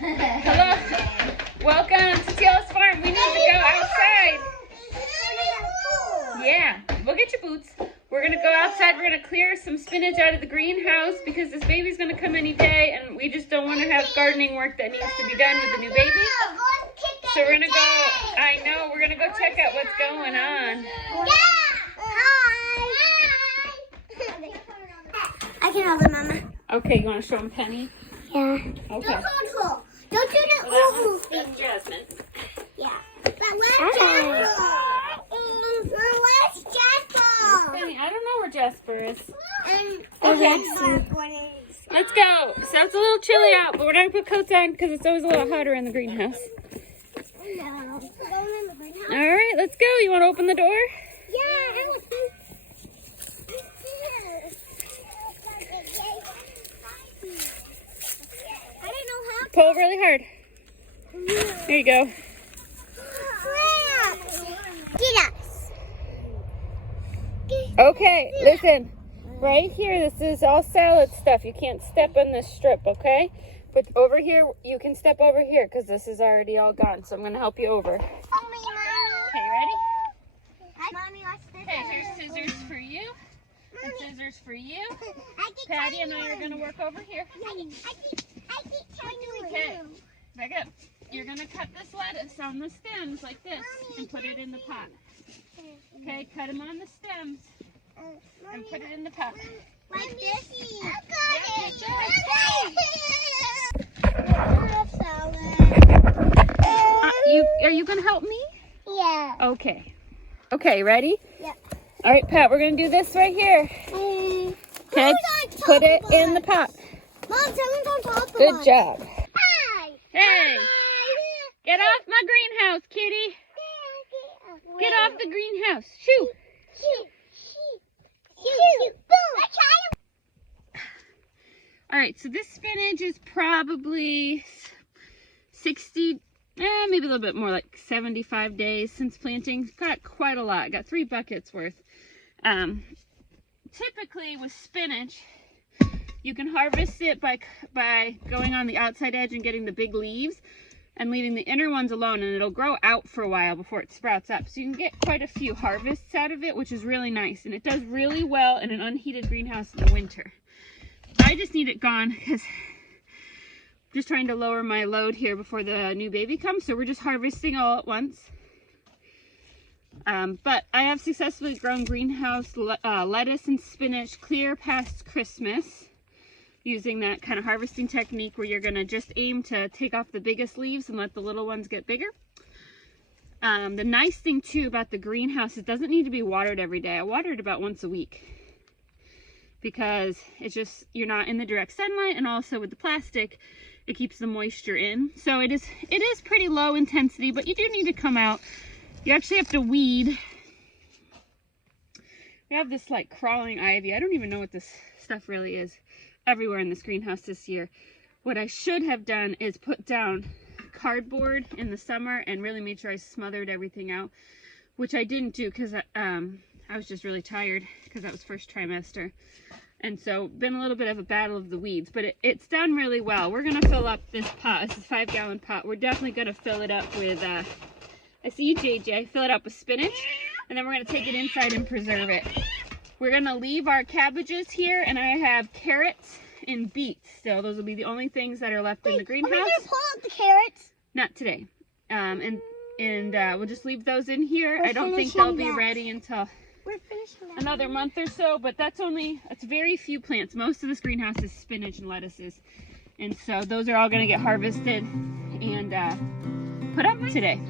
Hello. Welcome to Teal House Farm. We need to go outside. Yeah, we'll get your boots. We're going to go outside. We're going to clear some spinach out of the greenhouse because this baby's going to come any day and we just don't want to have gardening work that needs to be done with the new baby. So we're going to go, I know, we're going to go check out what's going on. I can hold it, Mama. Okay, you want to show them Penny? Yeah. Okay. Don't do the Well, that's Jasmine. Yeah. But where's Jasper? Where's Jasper? Penny, I don't know where Jasper is. Let's go. So it's a little chilly out, but we're not going to put coats on because it's always a little hotter in the greenhouse. No. All right, let's go. You want to open the door? Yeah. Pull really hard. There you go. Get us. Okay, listen. Right here, this is all salad stuff. You can't step on this strip, okay? But over here, you can step over here because this is already all gone. So I'm going to help you over. Okay, ready? Mommy, what's this? Okay, here's scissors for you. And scissors for you. Patty and I are going to work over here. Okay, back up. You're going to cut this lettuce on the stems like this and put it in the pot. Okay, cut them on the stems and put it in the pot. Like this? Are you going to help me? Yeah. Okay. Okay, ready? Yeah. All right, Pat, we're going to do this right here. Okay, put it in the pot. Mom, someone's on top of us. Good job. Hi. Hey, get off my greenhouse, kitty. Get off the greenhouse. Shoo. All right, so this spinach is probably 60, maybe a little bit more, like 75 days since planting. Got quite a lot. Got 3 buckets worth. Typically with spinach, you can harvest it by going on the outside edge and getting the big leaves and leaving the inner ones alone, and it'll grow out for a while before it sprouts up. So you can get quite a few harvests out of it, which is really nice. And it does really well in an unheated greenhouse in the winter. I just need it gone because I'm just trying to lower my load here before the new baby comes. So we're just harvesting all at once. But I have successfully grown greenhouse lettuce and spinach clear past Christmas using that kind of harvesting technique where you're going to just aim to take off the biggest leaves and let the little ones get bigger. The nice thing too about the greenhouse, it doesn't need to be watered every day. I water it about once a week because it's just, you're not in the direct sunlight, and also with the plastic, it keeps the moisture in. So it is pretty low intensity, but you do need to come out. You actually have to weed. We have this like crawling ivy. I don't even know what this stuff really is everywhere in this greenhouse this year. What I should have done is put down cardboard in the summer and really made sure I smothered everything out, which I didn't do because I was just really tired because that was first trimester. And so been a little bit of a battle of the weeds, but it's done really well. We're going to fill up this pot. This is a 5-gallon pot. We're definitely going to fill it up with, I see you, JJ, fill it up with spinach, and then we're going to take it inside and preserve it. We're going to leave our cabbages here, and I have carrots and beets. So those will be the only things that are left in the greenhouse. Are we going to pull out the carrots? Not today. And we'll just leave those in here. I don't think they'll be ready until another month or so, but it's very few plants. Most of this greenhouse is spinach and lettuces. And so those are all going to get harvested and put up today.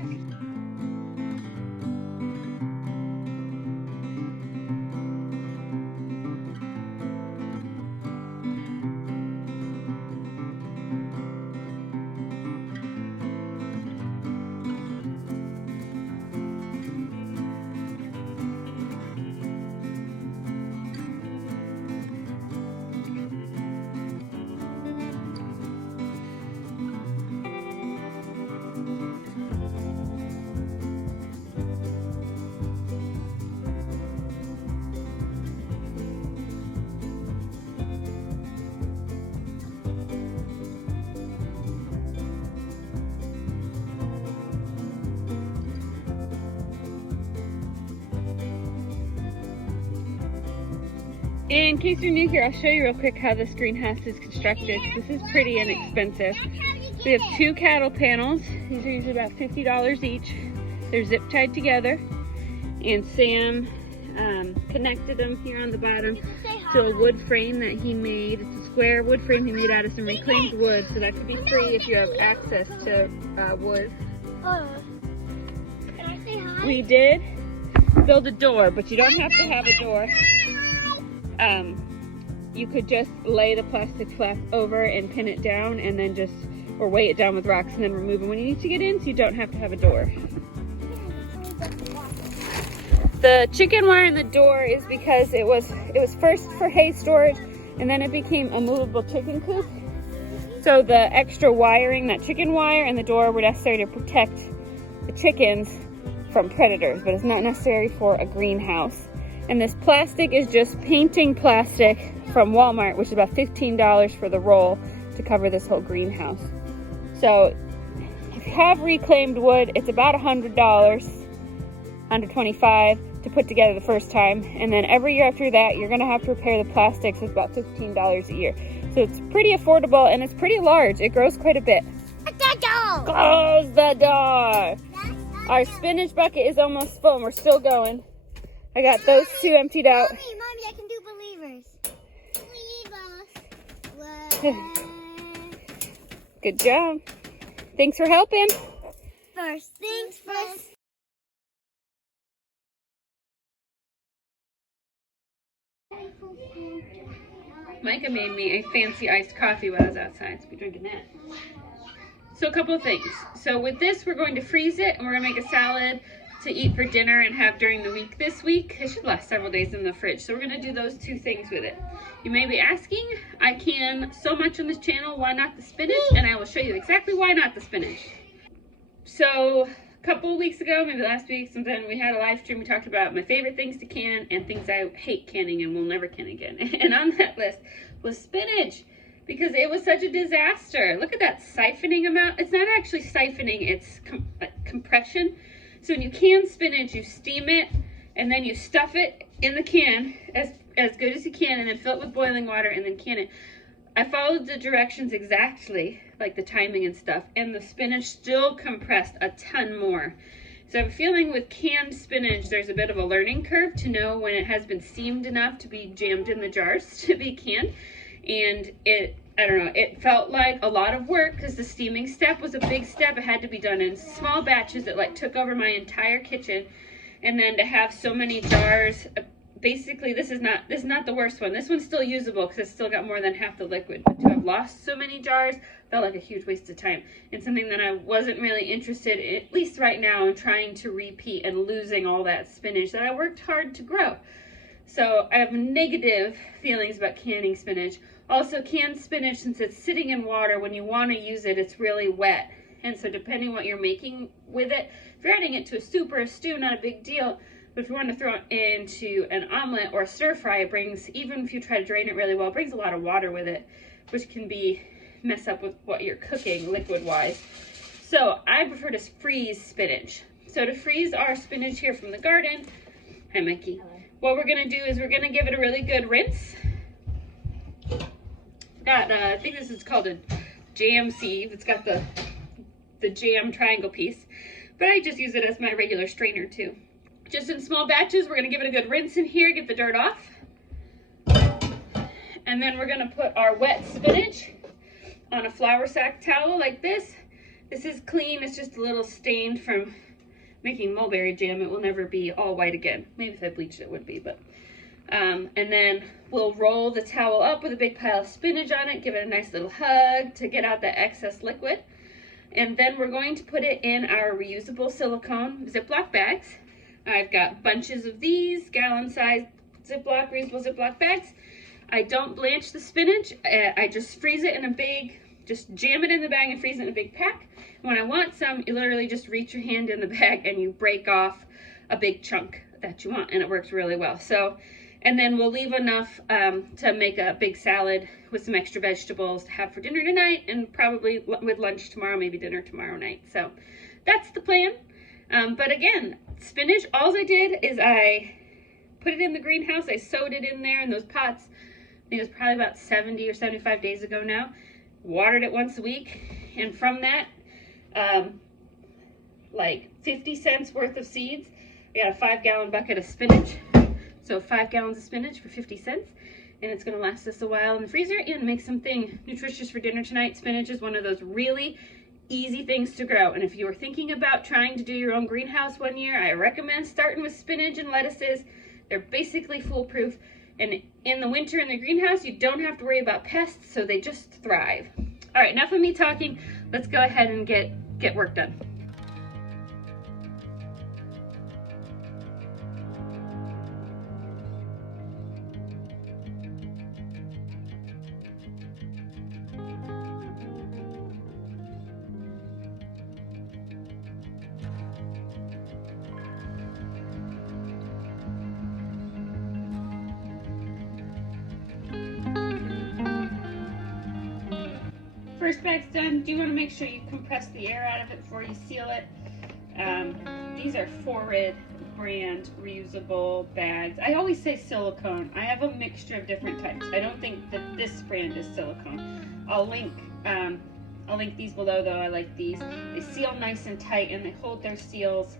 In case you're new here, I'll show you real quick how this greenhouse is constructed. This is pretty inexpensive. We have 2 cattle panels. These are usually about $50 each. They're zip tied together. And Sam connected them here on the bottom to a wood frame that he made. It's a square wood frame he made out of some reclaimed wood, so that could be free if you have access to wood. Can I say hi? We did build a door, but you don't have to have a door. You could just lay the plastic flap over and pin it down and then just, or weigh it down with rocks and then remove it when you need to get in, so you don't have to have a door. The chicken wire in the door is because it was first for hay storage and then it became a movable chicken coop. So the extra wiring, that chicken wire and the door, were necessary to protect the chickens from predators, but it's not necessary for a greenhouse. And this plastic is just painting plastic from Walmart, which is about $15 for the roll to cover this whole greenhouse. So if you have reclaimed wood, it's about $100, $125 to put together the first time. And then every year after that, you're gonna have to repair the plastics. It's about $15 a year. So it's pretty affordable and it's pretty large. It grows quite a bit. Close the door. Our spinach bucket is almost full and we're still going. I got those 2 emptied out. Mommy, I can do believers. Good job. Thanks for helping. First things first. Micah made me a fancy iced coffee while I was outside, so we're drinking that. So a couple of things. So with this, we're going to freeze it and we're gonna make a salad to eat for dinner and have during the week this week. It should last several days in the fridge. So we're gonna do those 2 things with it. You may be asking, I can so much on this channel, why not the spinach? And I will show you exactly why not the spinach. So a couple of weeks ago, maybe last week, sometime, we had a live stream. We talked about my favorite things to can and things I hate canning and will never can again. And on that list was spinach, because it was such a disaster. Look at that siphoning amount. It's not actually siphoning, it's compression. So when you can spinach, you steam it and then you stuff it in the can as good as you can and then fill it with boiling water and then can it. I followed the directions exactly, like the timing and stuff, and the spinach still compressed a ton more. So I'm feeling with canned spinach, there's a bit of a learning curve to know when it has been steamed enough to be jammed in the jars to be canned. And I don't know, it felt like a lot of work because the steaming step was a big step. It had to be done in small batches. It like took over my entire kitchen. And then to have so many jars, basically this is not the worst one. This one's still usable because it's still got more than half the liquid. But to have lost so many jars felt like a huge waste of time. And something that I wasn't really interested in, at least right now, in trying to repeat and losing all that spinach that I worked hard to grow. So I have negative feelings about canning spinach. Also, canned spinach, since it's sitting in water, when you want to use it, it's really wet. And so depending what you're making with it, if you're adding it to a soup or a stew, not a big deal. But if you want to throw it into an omelet or a stir fry, it brings, even if you try to drain it really well, it brings a lot of water with it, which can mess up with what you're cooking liquid-wise. So I prefer to freeze spinach. So to freeze our spinach here from the garden, hi Mikey. What we're gonna do is we're gonna give it a really good rinse. I think this is called a jam sieve. It's got the jam triangle piece, but I just use it as my regular strainer too. Just in small batches, we're gonna give it a good rinse in here, get the dirt off. And then we're gonna put our wet spinach on a flour sack towel like this. This is clean, it's just a little stained from making mulberry jam. It will never be all white again. Maybe if I bleached it would be, but and then we'll roll the towel up with a big pile of spinach on it, give it a nice little hug to get out the excess liquid. And then we're going to put it in our reusable silicone Ziploc bags. I've got bunches of these gallon-sized reusable Ziploc bags. I don't blanch the spinach. I just freeze it in a big, just jam it in the bag and freeze it in a big pack. When I want some, you literally just reach your hand in the bag and you break off a big chunk that you want, and it works really well. So, and then we'll leave enough to make a big salad with some extra vegetables to have for dinner tonight, and probably with lunch tomorrow, maybe dinner tomorrow night. So that's the plan. But again, spinach, all I did is I put it in the greenhouse. I sowed it in there in those pots. I think it was probably about 70 or 75 days ago now. Watered it once a week. And from that, like 50 cents worth of seeds. I got a 5-gallon bucket of spinach. So 5 gallons of spinach for 50 cents. And it's gonna last us a while in the freezer and make something nutritious for dinner tonight. Spinach is one of those really easy things to grow. And if you are thinking about trying to do your own greenhouse one year, I recommend starting with spinach and lettuces. They're basically foolproof. And in the winter in the greenhouse, you don't have to worry about pests, so they just thrive. All right, enough of me talking. Let's go ahead and get work done. First bag's done. Do you want to make sure you compress the air out of it before you seal it? These are Forrid brand reusable bags. I always say silicone. I have a mixture of different types. I don't think that this brand is silicone. I'll link these below though. I like these. They seal nice and tight and they hold their seals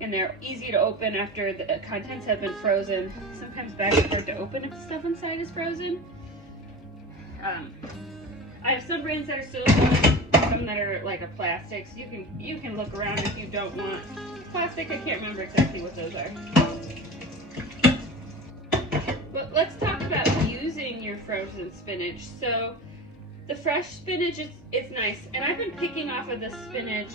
and they're easy to open after the contents have been frozen. Sometimes bags are hard to open if the stuff inside is frozen. I have some brands that are silicone, some that are like a plastic. So you can look around if you don't want plastic. I can't remember exactly what those are. But let's talk about using your frozen spinach. So the fresh spinach it's nice, and I've been picking off of the spinach,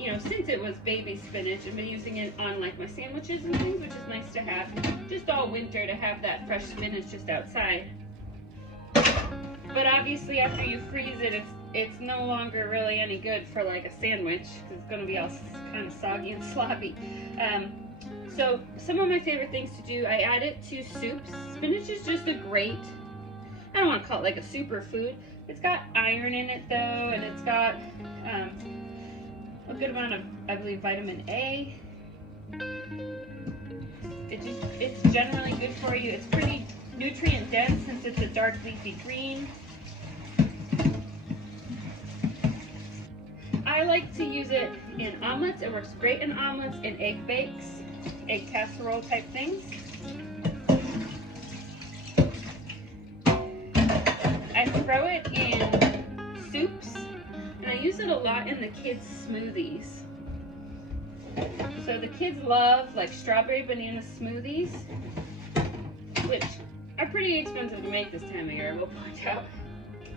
you know, since it was baby spinach, and been using it on like my sandwiches and things, which is nice to have just all winter to have that fresh spinach just outside. But obviously after you freeze it, it's no longer really any good for like a sandwich because it's going to be all kind of soggy and sloppy. So some of my favorite things to do, I add it to soups. Spinach is just a great, I don't want to call it like a superfood. It's got iron in it though, and it's got a good amount of, I believe, vitamin A. It's generally good for you. It's pretty nutrient dense since it's a dark leafy green. I like to use it in omelets. It works great in omelets, in egg bakes, egg casserole type things. I throw it in soups, and I use it a lot in the kids' smoothies. So the kids love like strawberry banana smoothies, which are pretty expensive to make this time of year, I will point out.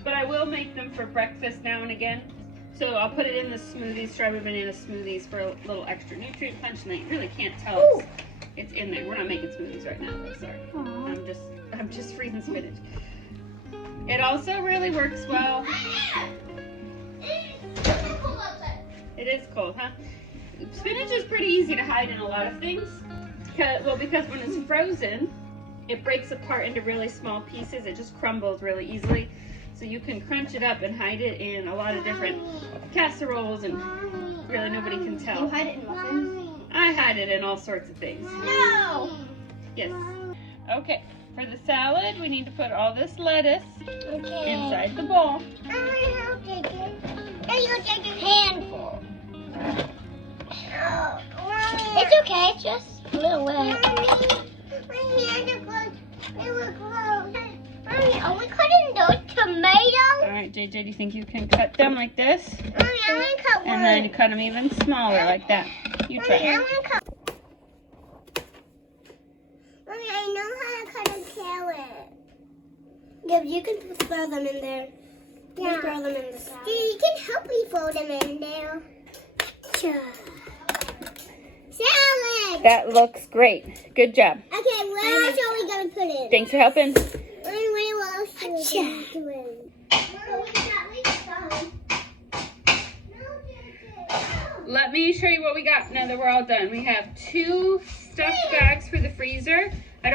But I will make them for breakfast now and again. So I'll put it in the smoothies, strawberry banana smoothies, for a little extra nutrient punch, and you really can't tell it's in there. We're not making smoothies right now, though, sorry. I'm just freezing spinach. It also really works well. It is cold, huh? Spinach is pretty easy to hide in a lot of things. Because when it's frozen, it breaks apart into really small pieces. It just crumbles really easily. So you can crunch it up and hide it in a lot of different casseroles, and really nobody can tell. You hide it in muffins? I hide it in all sorts of things. No! Yes. Okay, for the salad, we need to put all this lettuce inside the bowl. I'll take it. And you'll take a handful. It's okay, it's just a little wet. My hands are closed. They were closed. Mommy, are we cutting those tomatoes? Alright, JJ, do you think you can cut them like this? Mommy, I'm going to cut one. And then you cut them even smaller like that. You try. Mommy, I'm going to cut. Mommy, I know how to cut a carrot. Yeah, you can throw them in there. Yeah. You throw them in the salad. You can help me throw them in there. Sure. Salad! That looks great. Good job. Okay, where else are we going to put it? Thanks for helping. Where else are we going to put it? Let me show you what we got now that we're all done. We have 2 stuffed bags for the freezer. I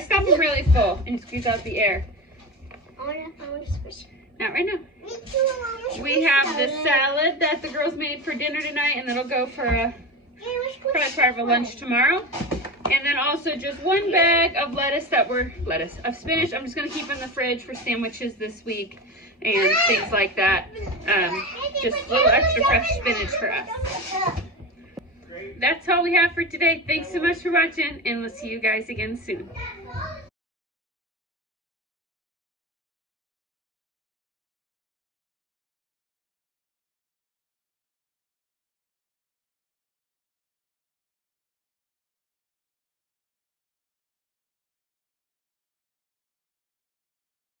stuff them really full and squeeze out the air. Not right now. We have the salad that the girls made for dinner tonight, and it'll go for probably part of a lunch tomorrow. And then also just 1 bag of of spinach. I'm just gonna keep in the fridge for sandwiches this week and things like that. Just a little extra fresh spinach for us. That's all we have for today. Thanks so much for watching, and we'll see you guys again soon.